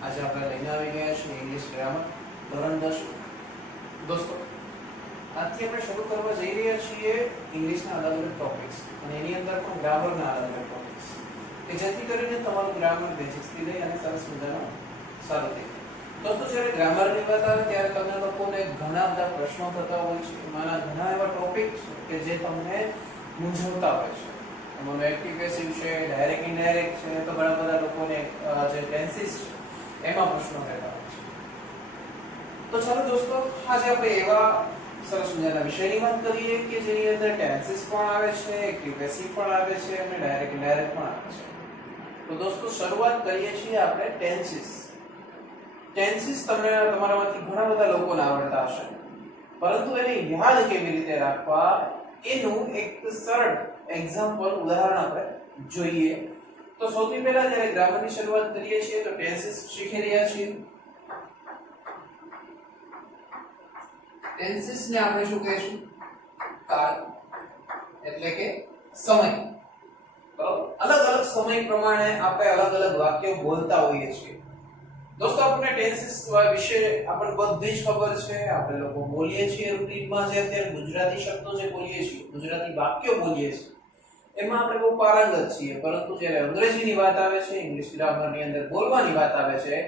आज આપણે લઈને આવી ગયા છીએ ઇંગ્લિશ ગ્રામર ધોરણ 10 દોસ્તો આજથી આપણે શરૂ કરવા જઈ રહ્યા છીએ ઇંગ્લિશના અલગ અલગ ટોપિક્સ અને એની અંદર પણ ગ્રામરના અલગ અલગ ટોપિક્સ કે જેથી કરીને તમારું ગ્રામર બેઝિક્સ થી લઈ અને સરસ મજાનું સારું થઈ જાય દોસ્તો જ્યારે ગ્રામરની વાત આવે ત્યારે તમને લોકોને ઘણા બધા પ્રશ્નો થતા હોય છે એમાંના ઘણા એવા ટોપિક્સ કે જે તમને મૂંઝવતા હોય છે એમાં એક્ટિવ પેસિવ છે ડાયરેક્ટ ઇનડાયરેક્ટ છે તો ઘણા બધા લોકોને જે ટેન્સીસ છે એમાં પ્રશ્નો રહેતા હોય છે તો ચાલો દોસ્તો આજે આપણે એવા સરસ મજાના વિષયની વાત કરીએ કે જેની અંદર ટેન્સીસ પણ આવે છે એક્ટિવ પેસિવ પણ આવે છે અને ડાયરેક્ટ ઇનડાયરેક્ટ પણ આવે છે તો દોસ્તો શરૂઆત કરીએ છીએ આપણે ટેન્સીસ તમને તમારામાંથી ઘણા બધા લોકોને આવડતા હશે પરંતુ એને યાદ કેવી રીતે રાખવા એનું એક સરળ એક્ઝામ્પલ ઉદાહરણ આપણે જોઈએ તો સૌથી પહેલા જ્યારે ગ્રામરની શરૂઆત કરીએ છીએ તો ટેન્સીસ શીખી રહ્યા છીએ ટેન્સીસ ને આપણે શું કહીશું કાળ એટલે કે સમય બરાબર અલગ અલગ સમય પ્રમાણે આપણે અલગ અલગ વાક્યો બોલતા હોઈએ છીએ દોસ્તો આપણે ટેન્સીસ વિશે આપણને બધી જ ખબર છે આપણે લોકો બોલીએ છીએ રૂટીનમાં જે અત્યારે ગુજરાતી શબ્દો જે બોલીએ છીએ ગુજરાતી વાક્યો બોલીએ છીએ એમાં આપણે બહુ પારંગત છીએ પરંતુ જ્યારે અંગ્રેજીની વાત આવે છે ઇંગ્લિશ ગ્રામરની અંદર બોલવાની વાત આવે છે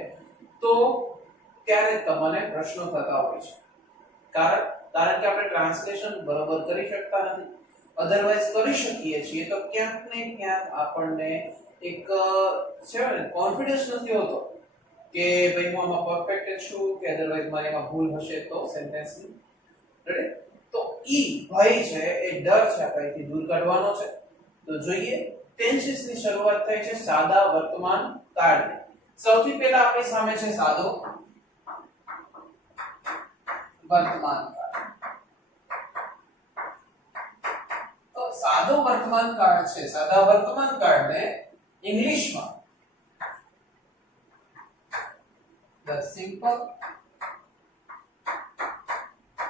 તો ત્યારે તમને પ્રશ્નો થતા હોય છે કારણ કે આપણે ટ્રાન્સલેશન બરોબર કરી શકતા નથી અધરવાઇઝ કરી શકીએ છીએ તો ક્યાંક ને ક્યાંક આપણને એક છે ને કોન્ફિડન્સ નથી હોતો કે ભાઈ હું આમાં પરફેક્ટ છું કે અધરવાઇઝ મારી એમાં ભૂલ હશે તો સેન્ટેન્સની રેડી તો ઈ ભય છે એ ડર છે આપણેથી દૂર કાઢવાનો છે તો જોઈએ ટેન્સીસની શરૂઆત થાય છે સાદા વર્તમાન કાળની સૌથી પહેલા આપણી સામે છે સાદો વર્તમાન કાળ તો સાદો વર્તમાન કાળ છે સાદા વર્તમાન કાળને ઇંગ્લિશમાં the simple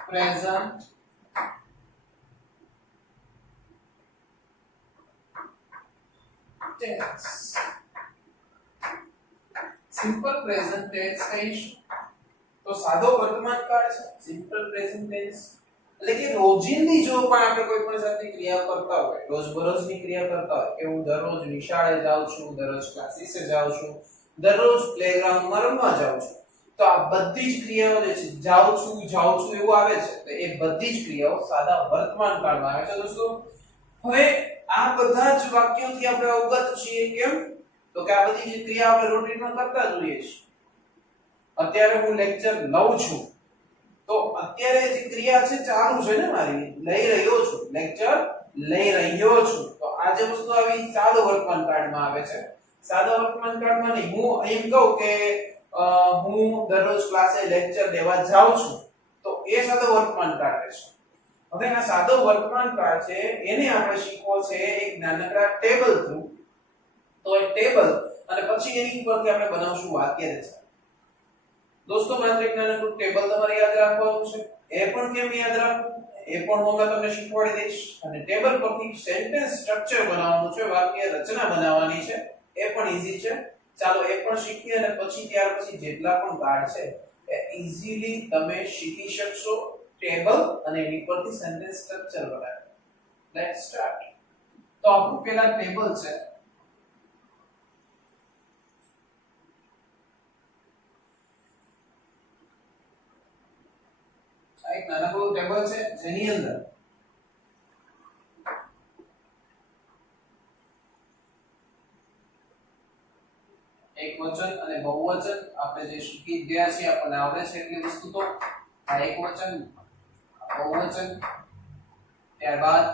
present tense simple present tense કહીશું તો સાદો વર્તમાન કાળ છે સિમ્પલ પ્રેઝન્ટ ટેન્સ એટલે કે રોજિંદી જો પણ આપણે કોઈ પણ જાતની ક્રિયા કરતા હોય રોજબરોજની ક્રિયા કરતા હોય કે હું દરરોજ નિશાળે જાઉં છું દરરોજ ક્લાસીસે જાઉં છું દરરોજ પ્લેગ્રાઉન્ડમાં રમવા જાઉં છું તો આ બધી જ ક્રિયાઓ જે છે જાઉં છું એવું આવે છે તો એ બધી જ ક્રિયાઓ સાદા વર્તમાન કાળમાં આવે છે દોસ્તો હવે આ બધા જ વાક્યોથી આપણે અવગત છીએ કેમ તો કે આ બધી જ ક્રિયા આપણે રૂટીનમાં કરતા જ હોઈએ છીએ અત્યારે હું લેક્ચર લઉં છું તો અત્યારે જે ક્રિયા છે ચાલુ છે ને મારી લઈ રહ્યો છું લેક્ચર લઈ રહ્યો છું તો આ જે વસ્તુ આવી ચાલુ વર્તમાન કાળમાં આવે છે સાદા વર્તમાન કાળમાં નહીં હું એમ કહું કે હું દરરોજ ક્લાસે લેક્ચર લેવા જાઉં છું તો એ સાદો વર્તમાન કાળ છે હવે આ સાદો વર્તમાન કાળ છે એને આપણે શીખવો છે એક નાનકડા ટેબલ થ્રુ તો એ ટેબલ અને પછી એની ઉપરથી આપણે બનાવશું વાક્ય રચના દોસ્તો માત્ર એક નાનકડું ટેબલ તમારે યાદ રાખવાનું છે એ પણ કેમ યાદ રાખવું એ પણ હું તમને શીખવાડી દઈશ અને ટેબલ પરથી સેન્ટેન્સ સ્ટ્રક્ચર બનાવવાનું છે વાક્ય રચના બનાવવાની છે એ પણ ઈઝી છે ચાલો એ પણ શીખીએ અને પછી ત્યાર પછી જેટલા પણ કાર્ડ છે એ ઈઝીલી તમે શીખી શકશો ટેબલ અને એની પરથી સેન્ટેન્સ સ્ટ્રક્ચર બનાવવાનું લેટ્સ સ્ટાર્ટ તો આપણું પહેલા ટેબલ છે એક નાનકડું ટેબલ છે જેની અંદર એક વચન અને બહુવચન આપણે જે શીખી ગયા છીએ આપણને આવડે છે એટલી વસ્તુ તો આ એક વચન બહુવચન ત્યારબાદ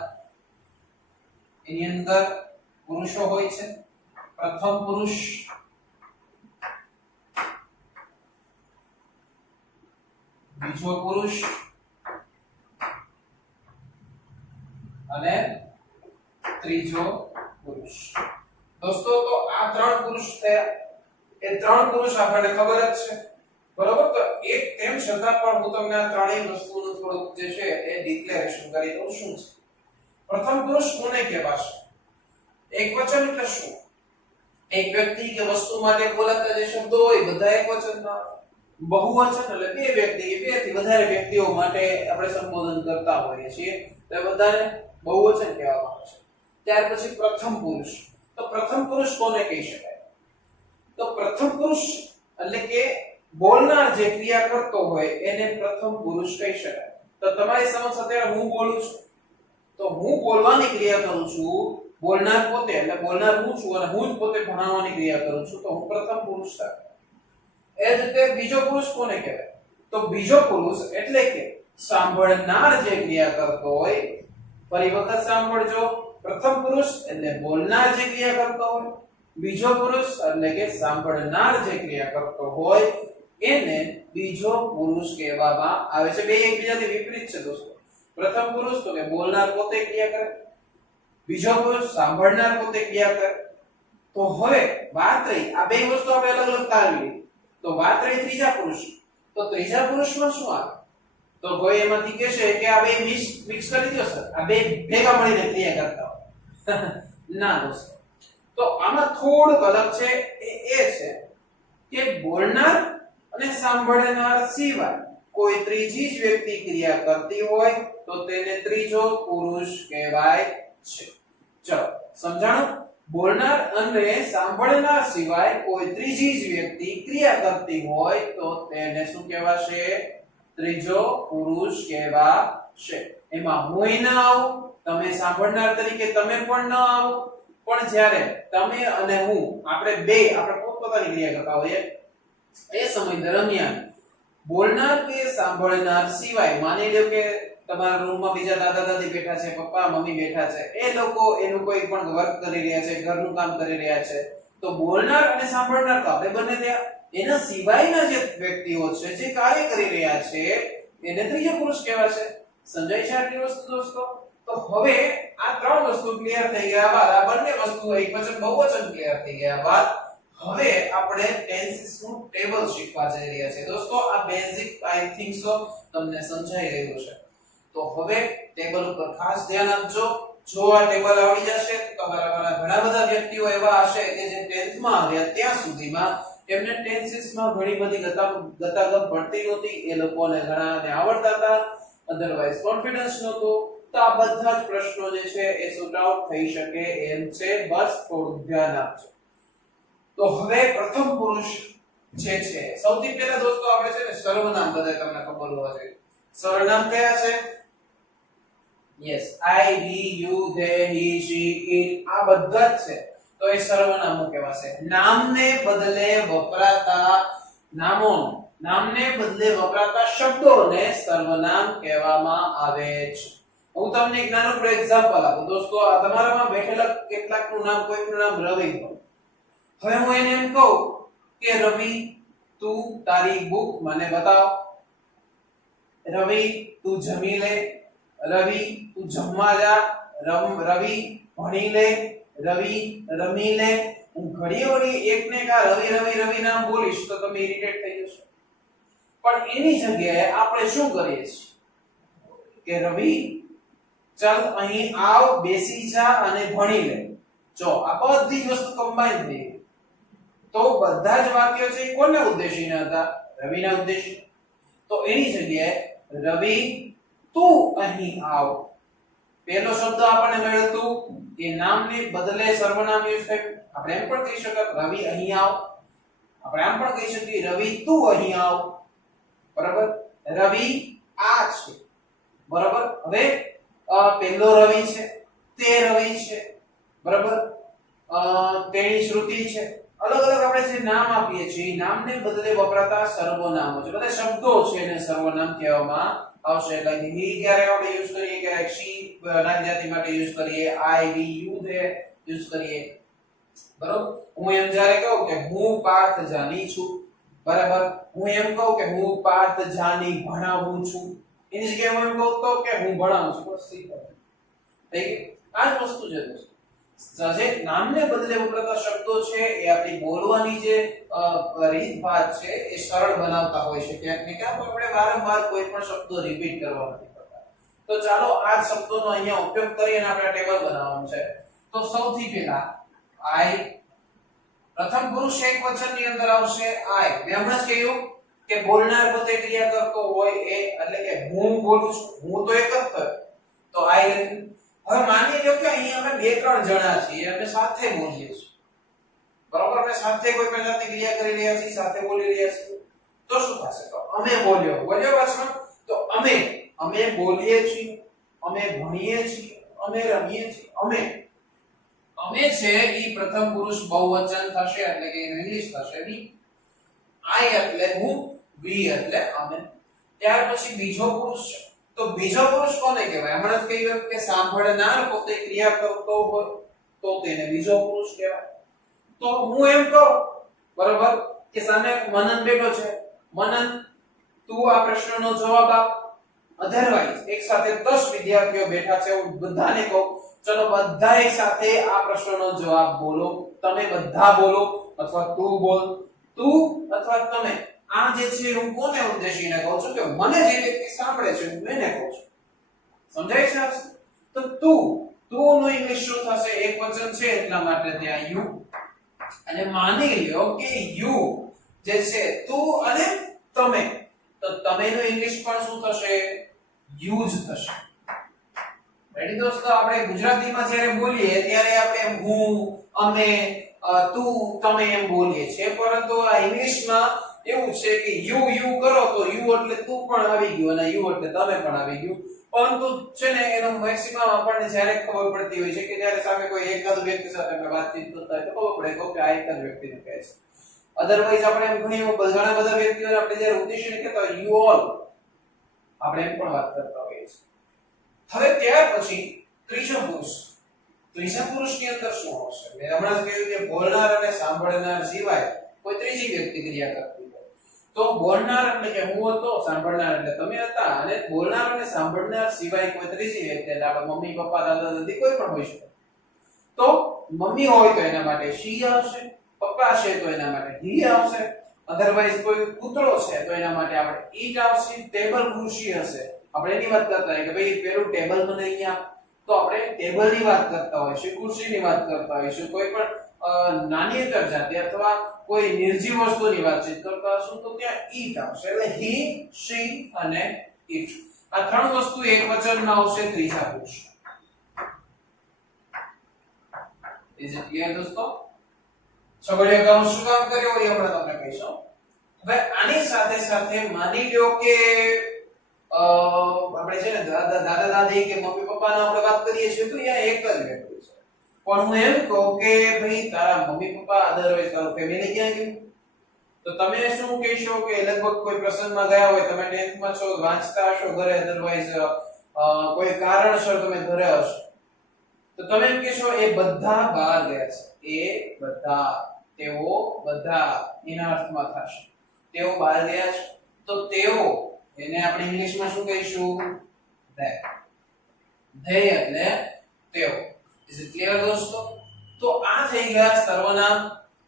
એની અંદર પુરુષો હોય છે પ્રથમ પુરુષ બીજો પુરુષ અને ત્રીજો પુરુષ દોસ્તો તો આ ત્રણ પુરુષ થયા એ ત્રણ પુરુષ આપણને ખબર જ છે બરોબર તો એક તેમ છતાં પણ હું તમને આ ત્રણેય વસ્તુનું થોડુંક જે છે એ ડિક્લેરેશન કરી દઉં શું છે પ્રથમ પુરુષ કોને કહેવાશે એકવચન એટલે શું એક વ્યક્તિ કે વસ્તુ માટે બોલાતા જે શબ્દો હોય બધા એકવચનમાં, બહુવચન એટલે બે વ્યક્તિ કે બે થી વધારે વ્યક્તિઓ માટે આપણે સંબોધન કરતા હોઈએ છીએ તો એ બધાને બહુવચન કહેવામાં આવે છે. ત્યાર પછી પ્રથમ પુરુષ. તો પ્રથમ પુરુષ કોને કહી શકાય? તો પ્રથમ પુરુષ એટલે કે બોલનાર જે ક્રિયા કરતો હોય એને પ્રથમ પુરુષ કહી શકાય. તો તમારી સમક્ષ અત્યારે હું બોલું છું તો હું બોલવાની ક્રિયા કરું છું, બોલનાર પોતે એટલે બોલનાર હું છું અને હું જ પોતે ભણાવવાની ક્રિયા કરું છું તો હું પ્રથમ પુરુષ થાય. એ જ રીતે બીજો પુરુષ કોને કહેવાય? તો બીજો પુરુષ એટલે કે સાંભળનાર જે ક્રિયા કરતો હોય. ફરી વખત સાંભળજો, પ્રથમ પુરુષ એટલે બોલનાર જે ક્રિયા કરતો હોય, બીજો પુરુષ એટલે કે સાંભળનાર જે ક્રિયા કરતો હોય એને બીજો પુરુષ કહેવામાં આવે છે. બે એકબીજાથી વિપરીત છે દોસ્તો. પ્રથમ પુરુષ તો કે બોલનાર પોતે ક્રિયા કરે, બીજો પુરુષ સાંભળનાર પોતે ક્રિયા કરે. તો હવે વાત રહી આ બે વસ્તુ આપણે અલગ અલગ તારવી. તો વાત રહી ત્રીજા પુરુષ. તો ત્રીજા પુરુષમાં શું આવે? તો કોઈ એમાંથી કહેશે કે આ બે મિક્સ કરી દો સર, આ બે ભેગા મળીને ક્રિયા કરતા હોય. ના દોસ્તો, તો આમાં થોડુંક અલગ છે. એ છે કે બોલનાર અને સાંભળનાર સિવાય કોઈ ત્રીજી જ વ્યક્તિ ક્રિયા કરતી હોય તો તેને ત્રીજો પુરુષ કહેવાય છે. ચલો સમજાણું? બોલનાર અને સાંભળનાર સિવાય કોઈ ત્રીજી જ વ્યક્તિ ક્રિયા કરતી હોય તો તેને શું કહેવાશે? ત્રીજો પુરુષ કહેવાશે. એમાં હું ન આવું, તમે સાંભળનાર તરીકે તમે પણ ન આવો, પણ જ્યારે તમે અને હું આપણે પોતપોતાની ક્રિયા કરતા હોઈએ એ સમય દરમિયાન બોલનાર કે સાંભળનાર સિવાય, માની લો કે તમારા રૂમમાં બીજા દાદા દાદી બેઠા છે, પપ્પા મમ્મી બેઠા છે, એ લોકો એનું કોઈ પણ વર્ક કરી રહ્યા છે, ઘરનું કામ કરી રહ્યા છે, તો બોલનાર અને સાંભળનાર તો આપણે બંને ત્યાં, એના સિવાયના જે વ્યક્તિઓ છે જે કાર્ય કરી રહ્યા છે એને ત્રીજો પુરુષ કહેવાશે. સમજાય છે આટલી વસ્તુ દોસ્તો? તો હવે આ ત્રણ વસ્તુ ક્લિયર થઈ ગયા બાદ, આ બંને વસ્તુ એકવચન બહુવચન ક્લિયર થઈ ગયા બાદ હવે આપણે ટેન્સીસ નું ટેબલ શીખવા જઈ રહ્યા છીએ દોસ્તો. આ બેઝિક આઈ થિંક સો તમને સમજાઈ રહ્યું છે. તો હવે ટેબલ ઉપર ખાસ ધ્યાન આપજો. જો આ ટેબલ આવડી જશે તો તમારા ઘણા બધા વ્યક્તિઓ એવા હશે કે જે 10th માં આવ્યા ત્યાં સુધીમાં એમને ટેન્સીસ માં ઘણી બધી ગતાગમ પડતી નહોતી, એ લોકોને ઘણાને આવડતા હતા, અધરવાઇઝ કોન્ફિડન્સ નહોતો. તો આ બધા જ પ્રશ્નો જે છે એ સોર્ટ આઉટ થઈ શકે એમ છે. બસ થોડું ધ્યાન આપજો. તો હવે પ્રથમ પુરુષ જે છે, સૌથી પહેલા દોસ્તો આપણે છે ને સર્વનામ બધાય તમને ખબર હોવા જોઈએ. સર્વનામ કયા છે? Yes, I, we, you, they, he, she, it, આ બધા જ છે. તો એ સર્વનામો કહેવાશે. નામને બદલે વપરાતા શબ્દોને સર્વનામ કહેવામાં આવે છે. હું તમને એક નાનકડું એક્ઝામ્પલ આપું દોસ્તો. આ તમારામાં બેઠેલા કેટલાકનું નામ, કોઈનું નામ રવિ હોય. હવે હું એને એમ કહું કે રવિ તું તારી બુક મને બતાવ, રવિ તું જમી લે, રવિ તું જમવા જા, રવિ ભણી લે, રવિ રમી લે. હું ઘડી એકને કા રવિ નામ બોલીશ તો તમે ઇરિટેટ થઈ જશો. પણ એની જગ્યાએ આપણે શું કરીએ છીએ કે રવિ ચાલ અહીં આવ, બેસી જા અને ભણી લે. જો આ બધી જ વસ્તુ કમ્બાઈન થઈ ગઈ. તો બધા જ વાક્યો છે કોને ઉદ્દેશીને હતા? રવિના ઉદ્દેશી. તો એની જગ્યાએ રવિ તું અહીં આવ. પહેલો શબ્દ આપણને મળ્યો તું, એ નામને બદલે સર્વનામ યુઝ થયું. આપણે એમ પણ કહી શકીએ રવિ અહીં આવ. આપણે આમ પણ કહી શકીએ રવિ તું અહીં આવ. બરાબર? રવિ આ છે. બરાબર? હવે પહેલો રવિ છે, તે રવિ છે, બરાબર? તેણી શ્રુતિ છે. અલગ અલગ આપણે જે નામ આપીએ છીએ નામને બદલે વપરાતા સર્વનામો છે. બધા શબ્દો છે એને સર્વનામ કહેવામાં આવશે. લાઈક હી ક્યારે આપણે યુઝ કરીએ, ક્યારે શી નામજાતિ માટે યુઝ કરીએ, આઈ, વી, યુ, ધે યુઝ કરીએ. બરાબર? હું એમ જ્યારે કહું કે હું પાર્થ જાની છું, બરાબર? હું એમ કહું કે હું પાર્થ જાની ભણાવું છું, એની જગ્યાએ હું એમ કહું તો કે હું ભણાવું છું. બસ થઈ ગયું. આ જ વસ્તુ છે દોસ્તો. જે નામને બદલે વપરાતા શબ્દો છે એ આપણી બોલવાની જે રીતભાત છે એ સરળ બનાવતા હોય છે. ક્યાંક ને ક્યાંક આપણે વારંવાર કોઈ પણ શબ્દો રિપીટ કરવા નથી પડતા. તો ચાલો આ શબ્દોનો અહીંયા ઉપયોગ કરીને આપણે ટેબલ બનાવવાનું છે. તો સૌથી પહેલા આઈ, પ્રથમ પુરુષ એકવચનની અંદર આવશે આઈ. મેં હમણાં જ કહ્યું કે બોલનાર પોતે ક્રિયા કરતો હોય એ, એટલે કે હું બોલું છું, હું તો એક જ થયો તો આઈ લખ્યું. હવે માની લો કે અહીં અમે બે ત્રણ જણા છીએ અને સાથે બોલીએ છીએ, બરોબર, અમે સાથે કોઈ પણ જાતની ક્રિયા કરી રહ્યા છીએ, સાથે બોલી રહ્યા છીએ, તો શું થશે? તો અમે બોલ્યો પાછળ, તો અમે બોલીએ છીએ, અમે ભણીએ છીએ, અમે રમીએ છીએ. અમે છે ઈ પ્રથમ પુરુષ બહુવચન થશે, એટલે કે એનું ઇંગ્લિશ થશે વી. આઈ એટલે હું, વી એટલે અમે. ત્યાર પછી બીજો પુરુષ છે, તો બીજો પુરુષ કોને કહેવાય? હમણાં જ કહ્યું કે સાંભળનાર પોતે ક્રિયા કરતો હોય તો તેને બીજો પુરુષ કહેવાય. તો હું એમ કહું, બરોબર, કે સામે મનન બેઠો છે, મનન તું આ પ્રશ્નનો જવાબ આપ. અધરવાઇઝ એક સાથે 10 વિદ્યાર્થીઓ બેઠા છે, હું બધાને કહું ચલો બધા એક સાથે આ પ્રશ્નનો જવાબ બોલો. તમે બધા બોલો અથવા તું બોલ, તું અથવા તમે. આ જે છે હું કોને ઉદ્દેશીને કહું છું? કે મને જે વ્યક્તિ સાંભળે છે હું એને કહું છું. સમજાય છે? તો તું નું ઇંગ્લિશ શું થશે? એકવચન છે એટલા માટે ત્યાં યુ. અને માની લ્યો કે યુ જે છે તું અને તમે, તો તમે નું ઇંગ્લિશ પણ શું થશે? યુ જ થશે. રેડી દોસ્તો? આપણે ગુજરાતીમાં જ્યારે બોલીએ ત્યારે આપણે હું, અમે, તું, તમે એમ બોલીએ છીએ, પરંતુ આ ઇંગ્લિશમાં એવું છે કે યુ કરો તો યુ એટલે તું પણ આવી ગયું અને યુ એટલે તમે પણ આવી ગયું. પરંતુ છે ને એનો મેક્સિમમ આપણને જ્યારે ખબર પડતી હોય છે કે જ્યારે સામે કોઈ એક જ વ્યક્તિ સાથે આપણે વાતચીત કરતા હોય તો ખબર પડે કે આ એક જ વ્યક્તિને કહે છે. અધરવાઇઝ આપણે એમ ઘણા બધા વ્યક્તિઓને આપણે જ્યારે ઉદ્દેશીને કહેતા હોય યુ ઓલ, આપણે એમ પણ વાત કરતા હોઈએ છીએ. હવે ત્યાર પછી ત્રીજો પુરુષની અંદર શું આવશે? મેં હમણાં જ કહ્યું કે બોલનાર અને સાંભળનાર સિવાય કોઈ ત્રીજી વ્યક્તિ ક્રિયા કરતી હોય તો બોલનાર એટલે કે હું હતો, સાંભળનાર એટલે તમે હતા, અને બોલનાર અને સાંભળનાર સિવાય કોઈ ત્રીજી વ્યક્તિ એટલે આપણે મમ્મી, પપ્પા, દાદા, દાદી કોઈ પણ હોઈ શકે. તો મમ્મી હોય તો એના માટે શી આવશે, પપ્પા છે તો એના માટે હી આવશે, અધરવાઇઝ કોઈ કૂતરો છે તો એના માટે આપણે ઈટ આવશે. ટેબલ ખુરશી હશે, આપણે એની વાત કરતા હોય કે ભાઈ પેલું ટેબલ મને અહીંયા, તો આપણે ટેબલની વાત કરતા હોઈશું, ખુરશીની વાત કરતા હોઈશું, કોઈ પણ નાની જાતિ અથવા કોઈ નિર્જીવ વસ્તુની વાતચીત કરતા હશું તો ત્યાં ઈટ આવશે. એટલે હી, શી અને ઈટ આ ત્રણ વસ્તુ એકવચનમાં આવશે ત્રીજા પુરુષ. ઇઝ ઇટ ક્લિયર દોસ્તો? છગડીયો કામ શું કામ કર્યો એ હમણાં તમને કહીશું. હવે આની સાથે સાથે માની લો કે આપણે છે ને દાદા દાદી કે મમ્મી પપ્પાનો આપણે વાત કરીએ છીએ તો અહીંયા એક જ વ્યક્તિ છે, પણ હું એમ કહું કે ભાઈ તારા મમ્મી પપ્પા અધરવાઇઝ તારું ફેમિલી ક્યાં ગયું? તો તમે શું કહેશો કે લગભગ કોઈ પ્રસંગમાં ગયા હોય, તમે 10th માં છો, વાંચતા હશો ઘરે, અધરવાઇઝ કોઈ કારણસર તમે ઘરે હશો, તો તમે એમ કહેશો એ બધા બહાર ગયા છે. એ બધા, તેઓ બધા એના અર્થમાં થશે. તેઓ બહાર ગયા છે તો તેઓ એને આપણે ઇંગ્લિશમાં શું કહીશું? they. they એટલે તેઓ. ઇઝ ઇટ ક્લિયર દોસ્તો? તો આ થઈ ગયા સર્વનામ.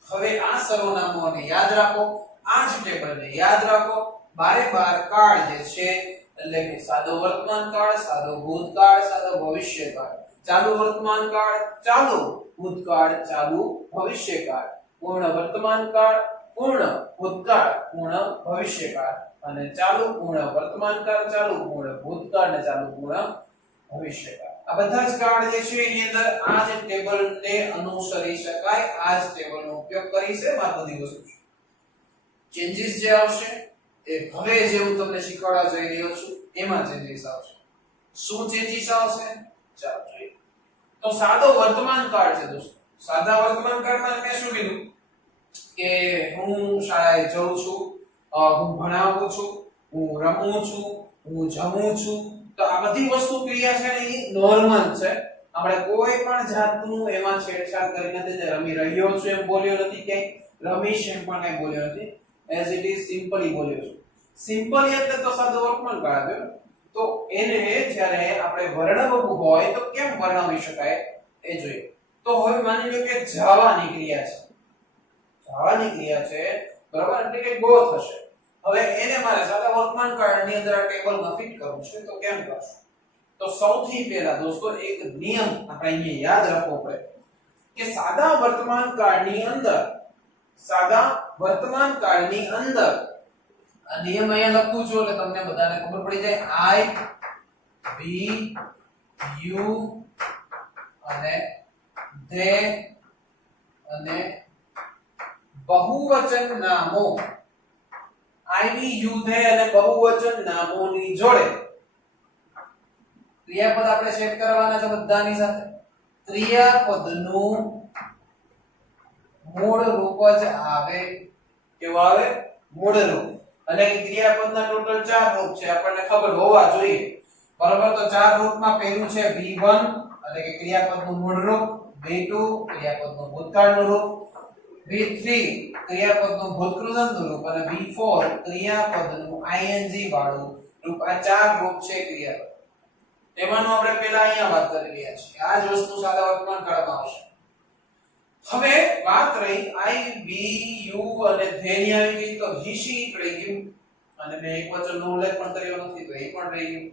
હવે આ સર્વનામોને યાદ રાખો, આ જ ટેબલને યાદ રાખો. બારે બાર કાળ જે છે એટલે કે સાદો વર્તમાન કાળ, સાદો ભૂતકાળ, સાદો ભવિષ્યકાળ, ચાલુ વર્તમાન કાળ, ચાલુ ભૂતકાળ, ચાલુ ભવિષ્યકાળ, પૂર્ણ વર્તમાન કાળ, પૂર્ણ ભૂતકાળ, પૂર્ણ ભવિષ્યકાળ, અને ચાલુ પૂર્ણ વર્તમાન કાળ, ચાલુ પૂર્ણ ભૂતકાળ અને ચાલુ પૂર્ણ ભવિષ્યકાળ. આ બધા જ કાળ જે છે એની અંદર આ જ ટેબલને અનુસરી શકાય, આ જ ટેબલનો ઉપયોગ કરી છે આ બધી વસ્તુ. ચેન્જીસ જે આવશે એ હવે જે હું તમને શીખવાડવા જઈ રહ્યો છું એમાં ચેન્જીસ આવશે. શું ચેન્જીસ આવશે? ચાલો જોઈએ. તો સાદો વર્તમાન કાળ છે દોસ્તો. સાદા વર્તમાન કાળમાં મેં શું કીધું કે હું શાળાએ જઉં છું, હું ભણાવું છું, હું રમું છું, હું જમું છું. તો આ બધી વસ્તુ ક્રિયા છે ને એ નોર્મલ છે. આપણે કોઈ પણ જાતનું એમાં છેડછાડ કરી નથી. જે રમી રહ્યો છું એમ બોલ્યો નથી, કે રમીશ એમ પણ કઈ બોલ્યો નથી. એઝ ઇટ ઇઝ સિમ્પલી બોલ્યો છું. સિમ્પલી એટલે તો સાદો વર્તમાન કાળ આવ્યો. તો એને જ્યારે આપણે વર્ણવવું હોય તો કેમ વર્ણવી શકાય એ જોઈએ. તો હવે માની લો કે જવાની ક્રિયા છે, જવાની ક્રિયા છે, બરાબર, એટલે કે ગો થશે. હવે એને મારે સાદા વર્તમાન કાળની અંદર આ ટેબલમાં ફિટ કરવું છે તો કેમ કરશું? તો સૌથી પહેલા દોસ્તો એક નિયમ આપણે અહીંયા યાદ રાખવો પડે કે સાદા વર્તમાન કાળની અંદર સાદા વર્તમાન કાળની અંદર આ નિયમ અહીંયા લખું છું એટલે તમને બધાને ખબર પડી જાય આઈ વી યુ અને ધે અને બહુવચન નામો આઈ વી યુ ધે અને બહુવચન નામોની જોડે ક્રિયાપદ આપણે સેટ કરવાના છે બધાની સાથે ક્રિયાપદનું મૂળ રૂપ જ આવે કેવું આવે મૂળ રૂપ અને ક્રિયાપદના ટોટલ 4 રૂપ છે આપણને ખબર હોવા જોઈએ બરાબર તો 4 રૂપમાં પહેલું છે v1 એટલે કે ક્રિયાપદનું મૂળ રૂપ v2 ક્રિયાપદનું ભૂતકાળનું રૂપ v3 ક્રિયાપદનું ભૂતકૃતનું રૂપ અને v4 ક્રિયાપદનું ing વાળું રૂપ આ 4 રૂપ છે ક્રિયાપદ એમાંનું આપણે પહેલા અહીંયા વાત કરી રહ્યા છીએ આ જ વસ્તુ સાદા વર્તમાન કાળમાં આવશે હવે વાત રહી આઈ વી યુ અને ધે ની આવી ગઈ તો હી શી રહી ગયું અને મેં એક વચનનો ઉલ્લેખ પણ કર્યો નથી તો એ પણ રહી ગયું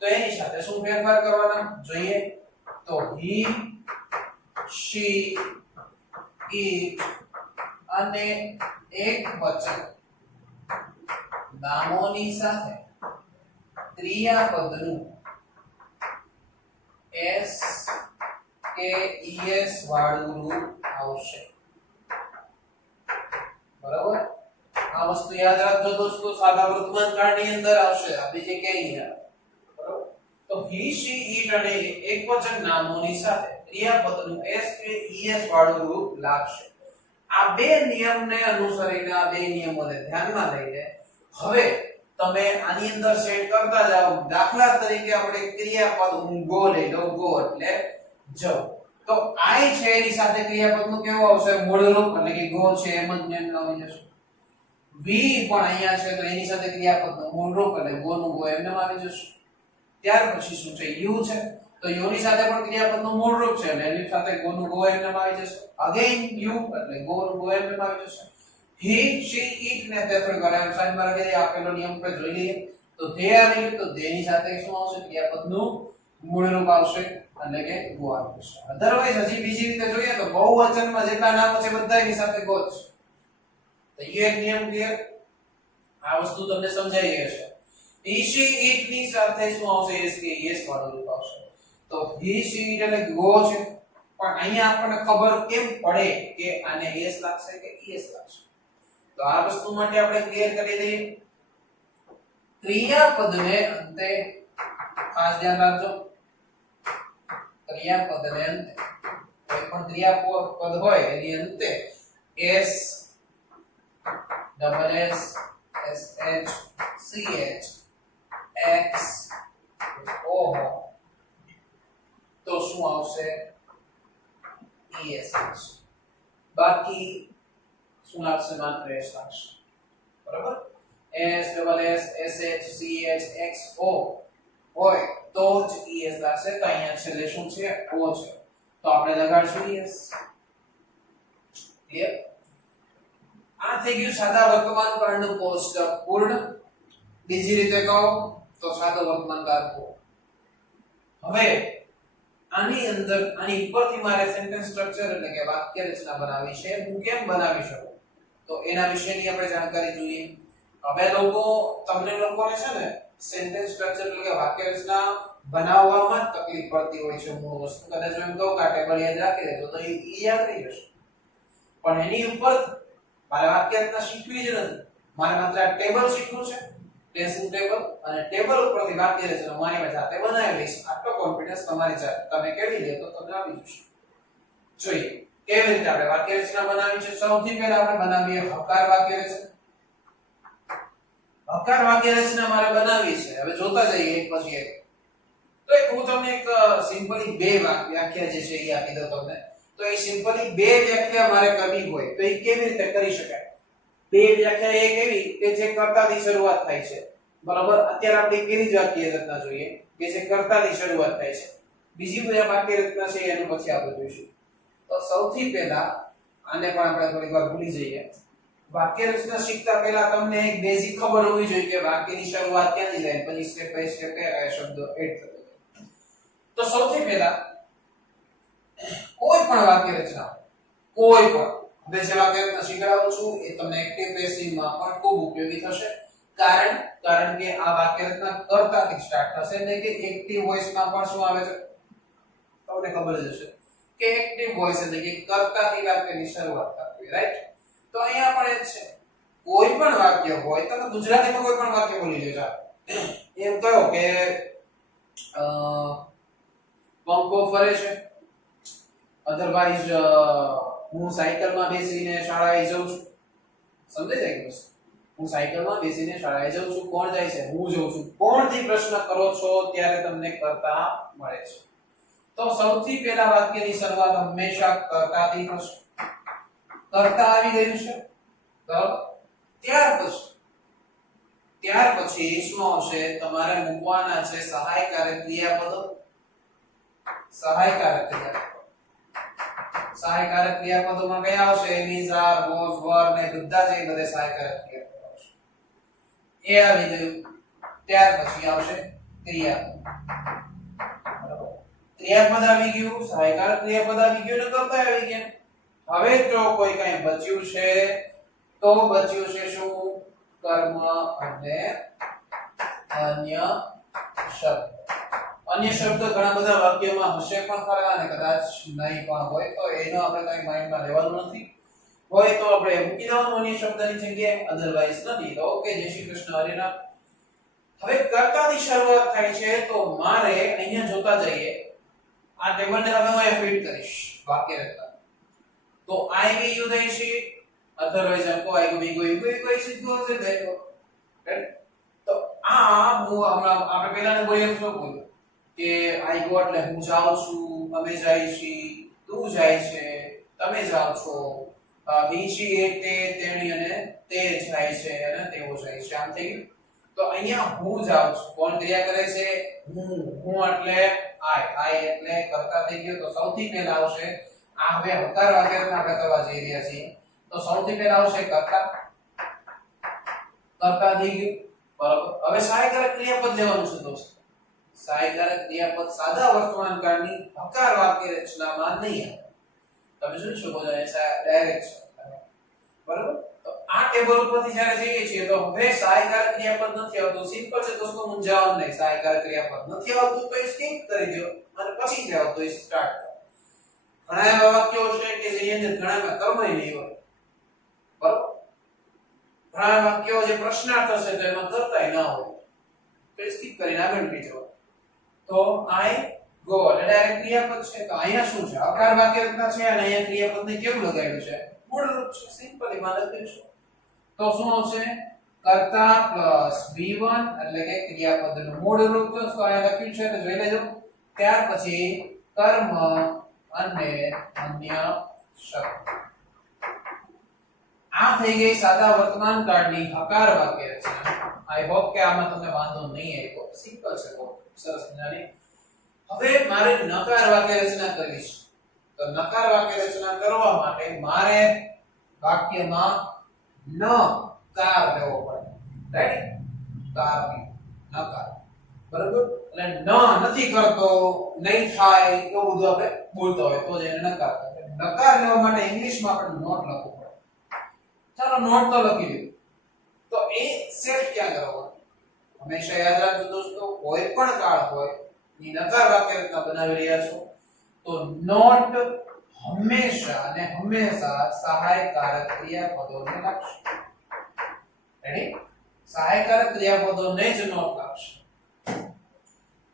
તો એની સાથે શું ફેરફાર કરવાના જોઈએ તો હી શી ઈટ અને એક વચન નામોની સાથે ક્રિયાપદનું s કે es વાળું રૂપ આવશે બરાબર આ વસ્તુ યાદ રાખજો દોસ્તો સાદા વર્તમાન કાળની અંદર આવશે આ બીજે ક્યાંય નહીં આવે બરાબર તો he she it અને એકવચન નામોની સાથે ક્રિયાપદનું s કે es વાળું રૂપ લાગશે આ બે નિયમને અનુસરીને આ બે નિયમોને ધ્યાનમાં લઈને હવે તમે આની અંદર સેટ કરતા જાઓ દાખલા તરીકે આપણે ક્રિયાપદ હું ગો લઈ લો ગો એટલે જાઓ તો I છે એની સાથે ક્રિયાપદનું કેવું આવશે મૂળ રૂપ એટલે કે ગો છે એમ જ નેમ આવી જશે v પણ અહીંયા છે તો એની સાથે ક્રિયાપદનું મૂળ રૂપ એટલે ગો નું ગો એમ આવી જશે ત્યાર પછી શું છે u છે તો u ની સાથે પણ ક્રિયાપદનું મૂળ રૂપ છે એટલે એની સાથે ગો નું ગો એમ આવી જશે અગેન u એટલે ગો નું ગો એમ આવી જશે he she it ને તે થોડી વાર સાઈન માં લખી દે આપેલો નિયમ આપણે જોઈ લઈએ તો ધે આવી ગયું તો ધે ની સાથે શું આવશે ક્રિયાપદનું મૂળ રૂપ આવશે એટલે કે ગો આવશે અધરવાઇઝ હજી બીજી રીતે જોઈએ તો બહુવચનમાં જેટલા નામો છે બધા એની સાથે ગો છે તો એ એક નિયમ ક્લિયર આ વસ્તુ તમને સમજાઈ ગઈ હશે he she it ની સાથે શું આવશે s કે es વાળું રૂપ આવશે તો he she it એટલે ગો છે પણ અહીંયા આપણને ખબર કેમ પડે કે આને s લાગશે કે es લાગશે તો આ વસ્તુ માટે આપણે ક્લિયર કરી દઈએ ક્રિયાપદને અંતે ખાસ ધ્યાન રાખજો ક્રિયાપદને અંતે કોઈ પણ ક્રિયાપદ હોય એની અંતે s double s sh ch x o તો શું આવશે es આવશે બાકી શું લાગશે માત્ર s લાગશે બરાબર s double s sh ch x o હોય તો જ es લાગશે તો અહીંયા છેલ્લે શું છે o છે તો આપણે લગાડશું es ક્લિયર આ થઈ ગયું સાદા વર્તમાન કાળનું કોષ્ટક પૂર્ણ બીજી રીતે કહો તો સાદો વર્તમાન કાળ હવે આની અંદર આની ઉપરથી મારે સેન્ટેન્સ સ્ટ્રક્ચર એટલે કે વાક્ય રચના બનાવવી છે હું કેમ બનાવી શકું તો એના વિશેની આપણે જાણકારી જોઈએ હવે તમને લોકોને છે ને સેન્ટેન્સ સ્ટ્રક્ચર એટલે કે વાક્ય રચના બનાવવામાં જ તકલીફ પડતી હોય છે મૂળ વસ્તુ કદાચ એમ કહું કે આ ટેબલ યાદ રાખી દેજો તો એ યાદ રહી જશે પણ એની ઉપર મારે વાક્ય રચના શીખવી જ નથી મારે માત્ર આ ટેબલ શીખવું છે ટેસ્ટિંગ ટેબલ અને ટેબલ ઉપરથી વાક્ય રચના મારી જાતે બનાવી લઈશ આટલો કોન્ફિડન્સ તમારી જાતે તમે કેવી લે તો તમને આવી જશે જોઈએ કેવી રીતે આપણે વાક્ય રચના બનાવી છે સૌથી પહેલા આપણે બનાવીએ હકાર વાક્ય રચના હકાર વાક્ય રચના મારે બનાવી છે હવે જોતા જઈએ એક પછી એક તો હું તમને એક સિમ્પલી બે વ્યાખ્યા જે છે એ આપી દઉં તમને તો એ સિમ્પલી બે વ્યાખ્યા મારે કરવી હોય તો એ કેવી રીતે કરી શકાય બે વ્યાખ્યા એક એવી કે જે કર્તાથી શરૂઆત થાય છે બરાબર અત્યારે આપણે કેવી જ વાક્ય રચના જોઈએ કે જે કર્તાથી શરૂઆત થાય છે બીજી બે વાક્ય રચના છે એનું પછી આપણે જોઈશું તો સૌથી પહેલા આને પણ આપણે થોડી વાર ભૂલી જઈએ વાક્ય રચના શીખતા પહેલા તમને એક બેઝિક ખબર હોવી જોઈએ કે વાક્યની શરૂઆત ક્યાંથી થાય પછી સ્ટેપ બાય સ્ટેપ કયા શબ્દો એડ થતા તો સૌથી પહેલા કોઈ પણ વાક્ય રચના કોઈ પણ હવે જે વાક્ય રચના શીખવાડું છું એ તમને એક્ટિવ પેસિવ માં પણ ખૂબ ઉપયોગી થશે કારણ કે આ વાક્ય રચના કર્તાથી સ્ટાર્ટ થશે એટલે કે એક્ટિવ વોઇસ માં પણ શું આવે છે તમને ખબર જ હશે કે એક્ટિવ વોઇસ એટલે કે કર્તાથી વાક્યની શરૂઆત થતી રાઈટ તો અહીંયા પણ એ છે કોઈ પણ વાક્ય હોય તમે ગુજરાતીમાં કોઈ પણ વાક્ય બોલી લેજો એમ કહો કે પંખો ફરે છે અધરવાઇઝ હું સાયકલમાં બેસીને શાળાએ જઉં છું સમજાઈ જાય કે હું સાયકલમાં બેસીને શાળાએ જઉં છું કોણ જાય છે હું જઉં છું કોણથી પ્રશ્ન કરો છો ત્યારે તમને કર્તા મળે છે તો સૌથી પહેલા વાક્યની શરૂઆત હંમેશા કર્તાથી થશે કર્તા આવી ગયું છે બરાબર ત્યાર પછી શું આવશે તમારે મૂકવાના છે સહાયકારક ક્રિયાપદો સહાયકારક ક્રિયાપદોમાં કયા આવશે is are was were ને બધા જ બધે સહાયકારક ક્રિયાપદો આવશે એ આવી ગયું ત્યાર પછી આવશે ક્રિયાપદ બરાબર ક્રિયાપદ આવી ગયું સહાયકારક ક્રિયાપદ આવી ગયું ને કર્તા આવી ગયા હવે જો કોઈ કઈ બચ્યું છે તો બચ્યું છે શું કર્મ અને અન્ય શબ્દ ઘણા બધા વાક્યોમાં હશે પણ ખરા અને કદાચ નહીં પણ હોય તો એનો આપણે કઈ માઇન્ડમાં લેવાનું નથી હોય તો આપણે મૂકી દેવાનું અન્ય શબ્દની જગ્યાએ અધરવાઇઝ નથી તો ઓકે જય શ્રી કૃષ્ણ હરિનામ હવે કર્તાની શરૂઆત થાય છે તો મારે અહીંયા જોતા જઈએ આ ટેબલને હવે હું ફિટ કરીશ વાક્ય રચના તો આઈ વી યુ થઈ છે અધરવાઇઝ આપકો I go we go you go કોઈ સીધ ગો છે દેખો તો આ હું હમણાં આપણે પહેલાને બોલ્યું શું બોલ્યું કે આઈ ગો એટલે હું જાઉં છું અમે જાય છીએ તું જાય છે તમે જાઓ છો વી શી એ તે તેણી અને તે જાય છે અને તેઓ જાય છે આમ થઈ ગયું તો અહીંયા હું જાઉં છું કોણ ક્રિયા કરે છે હું એટલે આઈ એટલે કર્તા થઈ ગયો તો સૌથી પહેલા આવશે આ હવે હકાર વાક્યને આપણે કરવા જઈ રહ્યા છીએ તો સૌથી પહેલા આવશે કર્તા થઈ ગયું બરાબર હવે સહાયકારક ક્રિયાપદ લેવાનું છે દોસ્તો સહાયકારક ક્રિયાપદ સાદા વર્તમાન કાળની હકાર વાક્ય રચનામાં નહીં આવે તમે જોઈ શકો છો ડાયરેક્ટ બરાબર તો આ ટેબલ ઉપરથી જ્યારે જઈએ છીએ તો હવે સહાયકારક ક્રિયાપદ નથી આવતું સિમ્પલ છે દોસ્તો મૂંઝાવાનું નહીં સહાયકારક ક્રિયાપદ નથી આવતું તો એ સ્કીપ કરી દો અને પછી જાઓ તો એ સ્ટાર્ટ ઘણા એવા વાક્યો છે કે જેની અંદર ઘણામાં કર્મય નહીં હોય બરાબર ઘણા વાક્યો જે પ્રશ્નાર્થ હશે તો એમાં કર્તાય ના હોય તો સ્કીપ કરીને આગળ નીકળી જાઓ તો આઈ ગો એટલે ડાયરેક્ટ ક્રિયાપદ છે તો અહીંયા શું છે હકાર વાક્ય રચના છે અને અહીંયા ક્રિયાપદને કેવું લગાવ્યું છે મૂળ રૂપ છે સિમ્પલી માં લખ્યું છે તો શું આવશે કર્તા પ્લસ v1 એટલે કે ક્રિયાપદનું મૂળ રૂપ છે તો અહીંયા લખ્યું છે એટલે જોઈ લેજો ત્યાર પછી કર્મ અને અન્ય શબ્દ આ થઈ ગઈ સાદા વર્તમાન કાળની હકાર વાક્ય રચના આઈ હોપ કે આમાં તમને વાંધો નહીં આવ્યો સિમ્પલ છે બહુ સરસ મજાની હવે મારે નકાર વાક્ય રચના કરવી છે તો નકાર વાક્ય રચના કરવા માટે મારે વાક્યમાં ન કાર લેવો પડે રાઈટ કાર નકાર બરાબર એટલે નથી કરતો નહીં થાય એવું બધું આપણે બોલતો હોય તો જ એને નકાર કહેવાય નકાર લેવા માટે ઇંગ્લિશમાં આપણે નોટ લખવું પડે ચાલો નોટ તો લખી દો તો એ સેટ ક્યાં કરવાનો હંમેશા યાદ રાખજો દોસ્તો કોઈ પણ કાળ હોય ની નકાર વાક્ય રચના બનાવી રહ્યા છો તો નોટ હંમેશા સહાયકારક ક્રિયાપદોને લખશે રેડી સહાયકારક ક્રિયાપદોને જ નોટ લખશે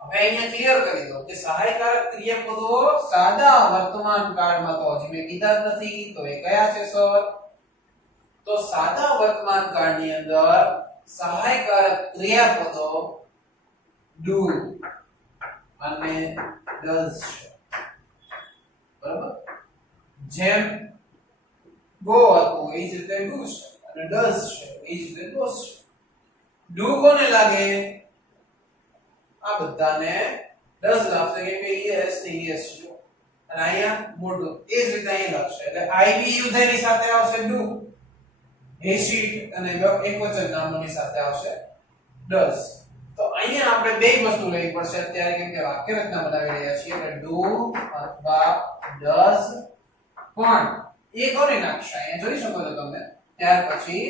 હવે અહીંયા ક્લિયર કરી દો કે સહાયકારક ક્રિયાપદો સાદા વર્તમાન કાળમાં તો હજી મેં કીધા જ નથી તો એ કયા છે સર તો સાદા વર્તમાન કાળની અંદર સહાયકારક ક્રિયાપદો do અને does બરાબર જેમ go હતું એ જ રીતે do છે અને does છે એ જ રીતે does છે do કોને લાગે આ બધાને does લાગશે કે yes ને yes છે અને અહીંયા મોટું એ જ રીતે અહીં લખશે એટલે ivu તેની સાથે આવશે do એસી અને એકવચન નામોની સાથે આવશે does તો અહીંયા આપણે બે વસ્તુ લેવી પડશે અત્યારે કેમ કે વાક્ય રચના બનાવી રહ્યા છીએ એટલે do અથવા does પણ એ કોને નાખશે અહીંયા જોઈ શકો છો તમે ત્યાર પછી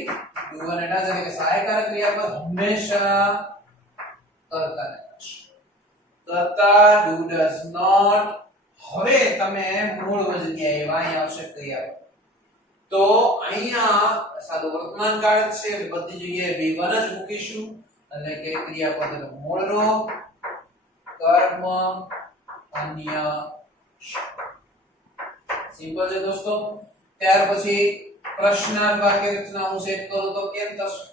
do અને does એટલે કે સહાયકારક ક્રિયાપદ હંમેશા કર્તાને નાખશે કર્તા do does not હવે તમે મૂળ જગ્યાએ અહીં આવશે ક્રિયાપદ તો અહીંયા સાદો વર્તમાન કાળ છે એટલે બધી જગ્યાએ v1 જ મૂકીશું એટલે કે ક્રિયાપદનો મૂળ રૂપ કર્મ અન્ય સિમ્પલ છે દોસ્તો ત્યાર પછી પ્રશ્નાર્થ વાક્ય રચના હું સેટ કરું તો કેમ થશે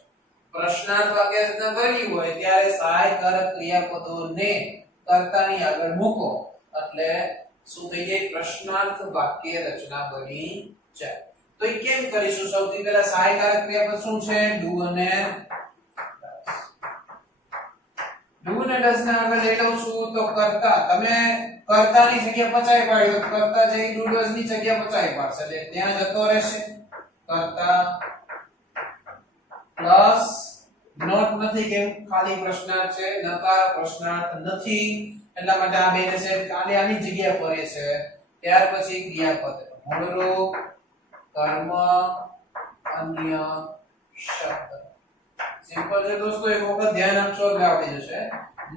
પ્રશ્નાર્થ વાક્ય રચના કરવી હોય ત્યારે સહાયકારક ક્રિયાપદોને કર્તાની આગળ મૂકો એટલે શું થઈ જાય પ્રશ્નાર્થ વાક્ય રચના બની જાય તો એ કેમ કરીશું સૌથી પહેલા સહાયકારક ક્રિયાપદ શું છે do અને do અને does ને આગળ લઈ લઉં છું તો કર્તા તમે કર્તાની જગ્યા પચાઈ પાડ્યો તો કર્તા જે do does ની જગ્યા પચાઈ પાડશે એટલે ત્યાં જતો રહેશે કર્તા પ્લસ નોટ નથી કેમ ખાલી પ્રશ્નાર્થ છે નકાર પ્રશ્નાર્થ નથી એટલા માટે આ બેને સેટ ખાલી આની જગ્યા ફરે છે ત્યાર પછી ક્રિયાપદ મૂળરૂપ કર્મ અન્ય શબ્દ સિમ્પલ છે દોસ્તો એક વખત ધ્યાન આપશો એટલે આવડી જશે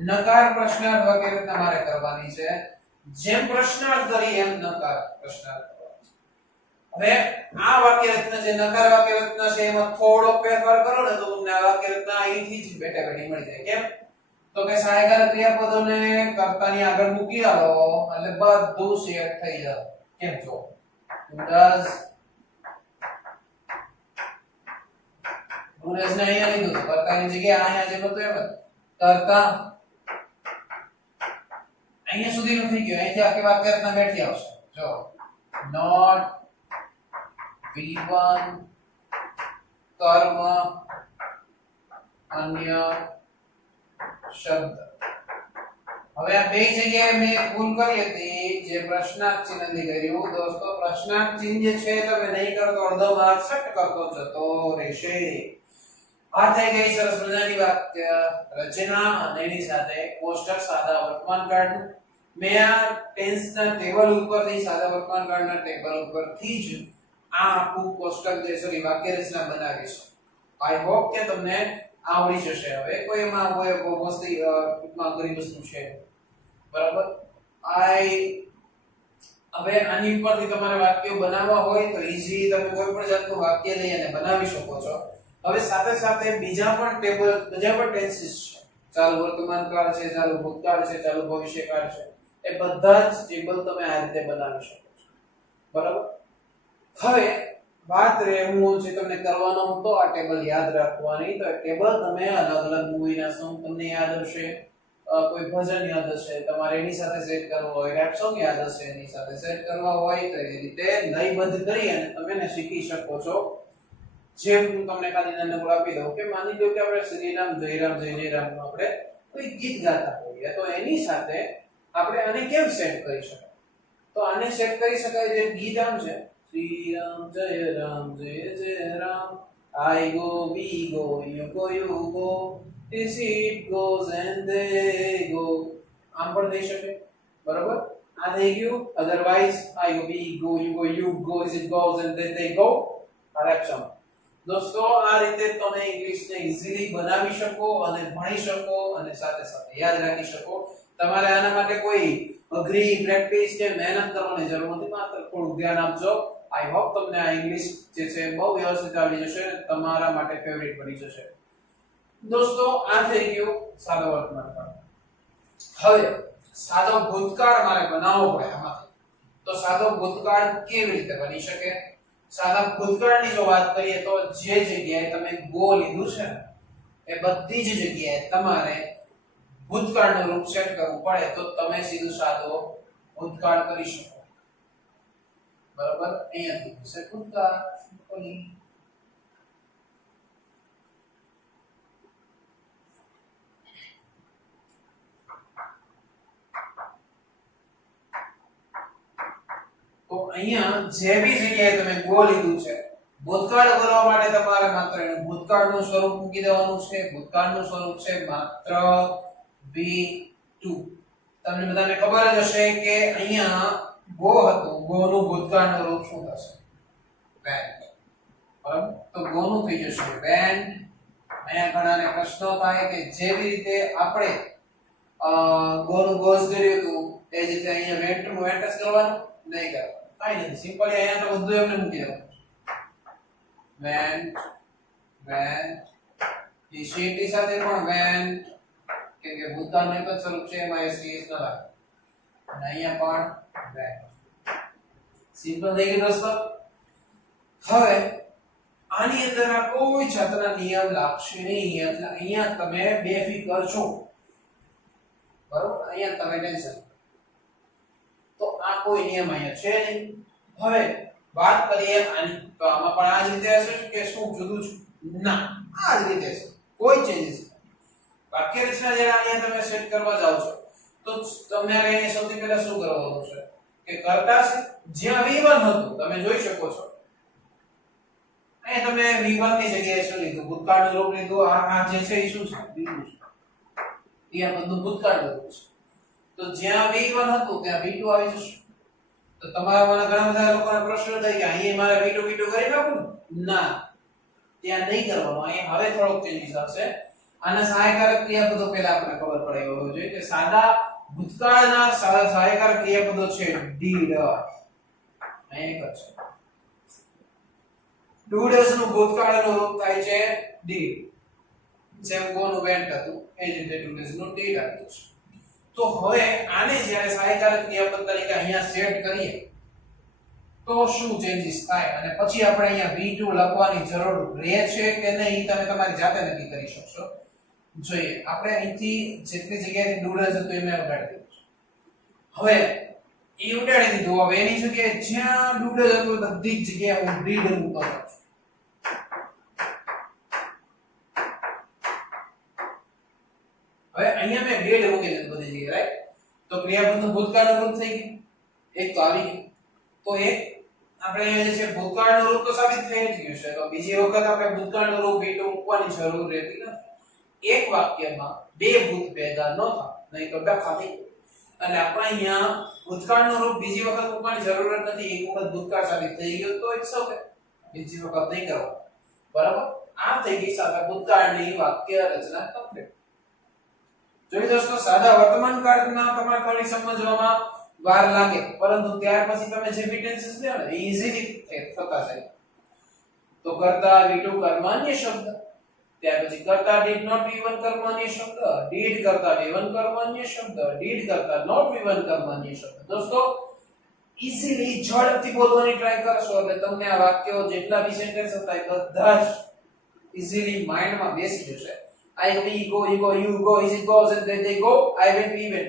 નકાર પ્રશ્નાર્થ વગેરે તમારે કરવાની છે જેમ પ્રશ્નાર્થ કરી એમ નકાર પ્રશ્નાર્થ કરવાની છે હવે આ વાક્ય રચના જે નકાર વાક્ય રચના છે એમાં થોડો ફેરફાર કરો ને તો તમને આ વાક્ય રચના અહીંથી જ બેઠા બેઠી મળી જાય કેમ તો કે સહાયકારક ક્રિયાપદોને કર્તાની આગળ મૂકી આલો એટલે બધું સેટ થઈ જાય કેમ જો does does ને અહીંયા લીધું તો કર્તાની જગ્યાએ અહીંયા જે બધું એમ કર્તા અહીંયા સુધીનું થઈ ગયું અહીંથી આખી વાક્ય રચના બેઠી આવશે જો not v1 કર્મ અન્ય શબ્દ હવે આ બે જગ્યાએ મેં ભૂલ કરી હતી જે પ્રશ્નાર્થ ચિહ્નથી કર્યું દોસ્તો પ્રશ્નાર્થ ચિહ્ન જે છે તમે નહીં કરતો અડધો માર્ક સેટ કરતો જતો રહેશે આ થઈ ગઈ સરસ મજાની વાક્ય રચના અને એની સાથે કોષ્ટક સાદા વર્તમાન કાળનું મેં આ ટેન્સના ટેબલ ઉપરથી સાદા વર્તમાન કાળના ટેબલ ઉપરથી જ આ આખું કોષ્ટક જે છે વાક્ય રચના બનાવી છે આઈ હોપ કે તમને આવડી જશે હવે કોઈ એમાં કોઈ મસ્તી ટૂંકમાં અઘરી વસ્તુ છે બરાબર હવે આની ઉપરથી તમારે વાક્યો બનાવવા હોય તો ઈઝી તમે કોઈ પણ જાતનું વાક્ય લઈ અને બનાવી શકો છો હવે સાથે સાથે બીજા પણ ટેબલ બીજા પણ ટેન્સીસ છે ચાલુ વર્તમાન કાળ છે ચાલુ ભૂતકાળ છે ચાલુ ભવિષ્યકાળ છે એ બધા જ ટેબલ તમે આ રીતે બનાવી શકો છો બરાબર હવે વાત રહે હું જે તમને કરવાનો હતો આ ટેબલ યાદ રાખવાની તો ટેબલ તમે અલગ અલગ મૂવીના સોંગ તમને યાદ હશે કોઈ ભજન યાદ હશે તમારે એની સાથે સેટ કરવો હોય રેપ સોંગ યાદ હશે એની સાથે સેટ કરવા હોય તો એ રીતે લયબદ્ધ કરી અને તમે ને શીખી શકો છો જેમ હું તમને ખાલી નાનકડું આપી દઉં કે માની લો કે આપણે શ્રીરામ જય રામ નું આપણે કોઈ ગીત ગાતા હોઈએ તો એની સાથે આપણે આને કેમ સેટ કરી શકાય તો આને સેટ કરી શકાય જે ગીત આમ છે Sri Ram Jaya Ram I go we go you go this it goes and they go આમ પણ થઈ શકે બરાબર આ થઈ ગયું otherwise I go we go you go is it goes and they go correction દોસ્તો આ રીતે તમે ઇંગ્લિશને ઈઝીલી બનાવી શકો અને ભણી શકો અને સાથે સાથે યાદ રાખી શકો તમારે આના માટે કોઈ અઘરી પ્રેક્ટિસ કે મહેનત કરવાની જરૂર નથી માત્ર થોડું ધ્યાન આપજો આઈ હોપ તમને આ ઇંગ્લિશ જે છે બહુ વ્યવસ્થિત આવડી જશે અને તમારા માટે ફેવરિટ બની જશે દોસ્તો આ થઈ ગયું સાદો વર્તમાન કાળ હવે સાદો ભૂતકાળ મારે બનાવવો પડે આમાંથી તો સાદો ભૂતકાળ કેવી રીતે બની શકે સાદા ભૂતકાળની જો વાત કરીએ તો જે જગ્યાએ તમે ગો લીધું છે એ બધી જ જગ્યાએ તમારે ભૂતકાળનું રૂપ સેટ કરવું પડે તો તમે સીધું સાદો ભૂતકાળ કરી શકો બરાબર અહીંયાથી થશે ભૂતકાળ સિમ્પલી તો અહીંયા જે બી જગ્યાએ તમે ગો લીધું છે ભૂતકાળ કરવા માટે તમારે માત્ર એનું ભૂતકાળનું સ્વરૂપ મૂકી દેવાનું છે ભૂતકાળનું સ્વરૂપ છે માત્ર v2 તમને બધાને ખબર જ હશે કે અહીંયા ગો હતું ગોનું ભૂતકાળનું રૂપ શું થશે વેન્ટ બરાબર તો ગોનું થઈ જશે વેન્ટ અહીંયા ઘણાને પ્રશ્નો થાય કે જેવી રીતે આપણે ગોનું ગોઝ કર્યું હતું એ જ રીતે અહીંયા વેન્ટ નું વેન્ટ જ કરવાનું નહીં કરવાનું કાઈ નથી સિમ્પલી અહીંયા તો બધું એમને મૂકી દેવાનું વેન્ટ વેન્ટ એ શેટી સાથે પણ વેન્ટ કેમ કે ભૂતકાળનું એક જ સ્વરૂપ છે એમાં એસટીએસ ન લાગે અને અહીંયા પણ વેન્ટ સિમ્પલ થઈ ગયું દોસ્તો હવે આની અંદર આ કોઈ જાતના નિયમ લાગશે નહીં એટલે અહીંયા તમે બેફિકર છો બરોબર અહીંયા તમે ટેન્શન તો આ કોઈ નિયમ અહીંયા છે નહીં હવે વાત કરીએ આની તો આમાં પણ આ જ રીતે હશે કે શું જુદું છે ના આ જ રીતે છે કોઈ ચેન્જીસ વાક્ય રચના જ્યારે અહીંયા તમે સેટ કરવા જાવ છો તો તમારે અહીંયા સૌથી પહેલા શું કરવાનું છે કે કરતા છે જ્યાં v1 હતું તમે જોઈ શકો છો અહીંયા તમે v1 ની જગ્યાએ શું લીધું ભૂતકાળનું રૂપ લીધું આ જે છે એ શું છે v2 છે ત્યાં બધું ભૂતકાળનું રૂપ છે તો જ્યાં v1 હતું ત્યાં v2 આવી જશે તો તમારામાંના ઘણા બધા લોકોને પ્રશ્ન થાય કે અહીં મારે v2 કરી નાખું ના ત્યાં નહીં કરવાનું અહીં હવે થોડોક ચેન્જીસ આવશે આના સહાયકારક ક્રિયાપદો પહેલા આપણે ખબર પડે એવો જોઈએ કે સાદા ભૂતકાળના સહાયકારક ક્રિયાપદો છે did અહીં કરશે do does નું ભૂતકાળનું રૂપ થાય છે did જેમ go નું went હતું એ જ રીતે do does નું did આવ્યું છે તો હવે આને જ્યારે સહાયકારક ક્રિયાપદ તરીકે અહીંયા સેટ કરીએ તો શું ચેન્જીસ થાય અને પછી આપણે અહીંયા v2 લખવાની જરૂર રહે છે કે નહીં તમે તમારી જાતે નક્કી કરી શકશો જોઈએ આપણે અહીંથી જેટલી જગ્યાએ do does હતું એમને ઉડાડી દીધું હવે એ ઉડાડી દીધું હવે એની જગ્યાએ જ્યાં do does હતું બધી જ જગ્યાએ હું did મૂકતો છું હવે અહીંયા મેં did મૂકી દીધું બધી જગ્યાએ રાઈટ તો ક્રિયાપદનું ભૂતકાળનું રૂપ થઈ ગયું એક તો આવી ગયું તો એક આપણે જે છે ભૂતકાળનું રૂપ તો સાબિત થઈ જ ગયું છે તો બીજી વખત આપણે ભૂતકાળનું રૂપ v2 મૂકવાની જરૂર રહેતી નથી એક વાક્યમાં બે ભૂત ભેગા ન થાય નહીં તો ખાલી અને આપણે અહીંયા ભૂતકાળનું રૂપ બીજી વખત મૂકવાની જરૂર નથી એક વખત ભૂતકાળ સાબિત થઈ ગયો તો ઇટ્સ ઓકે બીજી વખત નહીં કરવાનું બરાબર આ થઈ ગઈ સાદા ભૂતકાળની વાક્ય રચના કમ્પ્લીટ જોઈ દોસ્તો સાદા વર્તમાન કાળના તમારે થોડી સમજવામાં વાર લાગે પરંતુ ત્યાર પછી તમે જે બી ટેન્સીસ લ્યો ને ઈઝીલી થતા જાય તો કરતા v2 કર્મન્ય શબ્દ ત્યાર પછી કરતા did not v1 કર્મન્ય શબ્દ did કરતા v1 કર્મન્ય શબ્દ did કરતા not v1 કર્મન્ય શબ્દ દોસ્તો ઈઝીલી ઝડપથી બોલવાની ટ્રાય કરશો એટલે તમને આ વાક્યો જેટલા બી સેન્ટેન્સ હતા એ બધા જ ઈઝીલી માઇન્ડમાં બેસી જશે I we go, you go, you go, is it goes and then they go. I went, we went,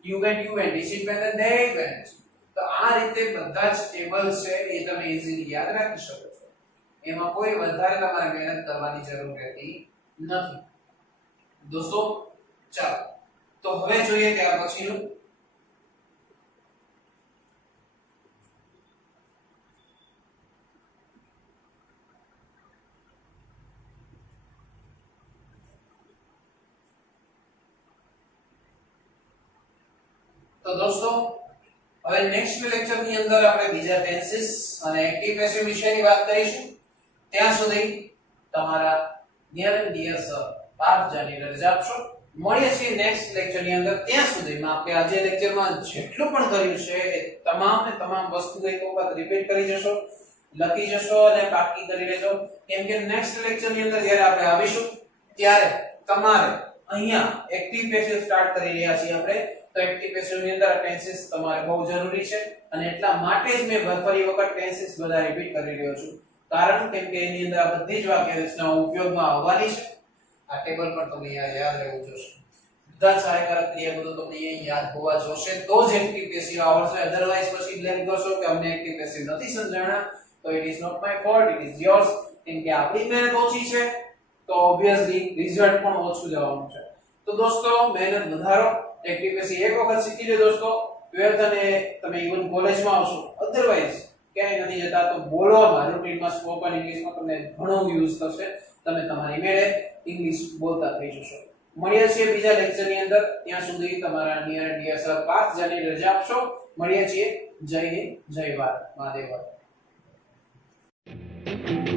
you went, you went, is it went and they went. તો આ રીતે બધા જ ટેબલ છે એ તમે ઈઝીલી યાદ રાખી શકો છો એમાં કોઈ વધારે તમારે મહેનત કરવાની જરૂર રહેતી નથી દોસ્તો ચાલો તો હવે જોઈએ ત્યાર પછીનું તો દોસ્તો હવે નેક્સ્ટ લેક્ચર ની અંદર આપણે બીજા ટેન્સીસ અને એક્ટિવ પેસિવ વિષયની વાત કરીશું ત્યાં સુધી તમારા near and dear sir Parth Jani રજા આપશો મળીએ છીએ નેક્સ્ટ લેક્ચર ની અંદર ત્યાં સુધીમાં આપણે આજે લેક્ચરમાં જેટલું પણ કર્યું છે એ તમામ વસ્તુ એક વખત રિપીટ કરી જશો લખી જશો અને પાકી કરી લેજો કેમ કે નેક્સ્ટ લેક્ચર ની અંદર જ્યારે આપણે આવીશું ત્યારે તમારે અહીંયા એક્ટિવ પેસિવ સ્ટાર્ટ કરી રહ્યા છીએ આપણે તો એક્ટિવ પેસિવ ની અંદર ટેન્સીસ તમારે બહુ જરૂરી છે અને એટલા માટે જ મેં ફરી વખત ટેન્સીસ બધા રિપીટ કરી રહ્યો છું કારણ કેમ કે એની અંદર આ બધી જ વાક્ય રચનાઓ ઉપયોગમાં આવવાની છે આ ટેબલ પર તમને યાદ રહેવું જોશે બધા સહાયકારક ક્રિયાપદો તમને યાદ હોવા જોશે તો જ એક્ટિવ પેસિવ આવડશે અધરવાઇઝ પછી બ્લેમ કરશો કે અમને એક્ટિવ પેસિવ નથી સમજાણા તો it is not my fault it is yours કેમ કે આપણી મહેનત ઓછી છે તો ઓબ્વિયસલી રિઝલ્ટ પણ ઓછું જવાનું છે તો દોસ્તો મહેનત વધારો એક્ટિવ પેસિવ એક વખત શીખી લો દોસ્તો 12th અને તમે ઇવન કોલેજમાં આવશો અધરવાઇઝ ક્યાંય નથી જતા તો બોલવામાં રૂટીનમાં સ્પોકન ઇંગ્લિશમાં તમને ઘણો યુઝ થશે તમે તમારી મેળે ઇંગ્લિશ બોલતા થઈ જશો મળીએ છીએ બીજા લેક્ચરની અંદર ત્યાં સુધી તમારા near dear sir Parth Jani રજા આપશો મળીએ છીએ જય હિન્દ જય ભારત મહાદેવ છે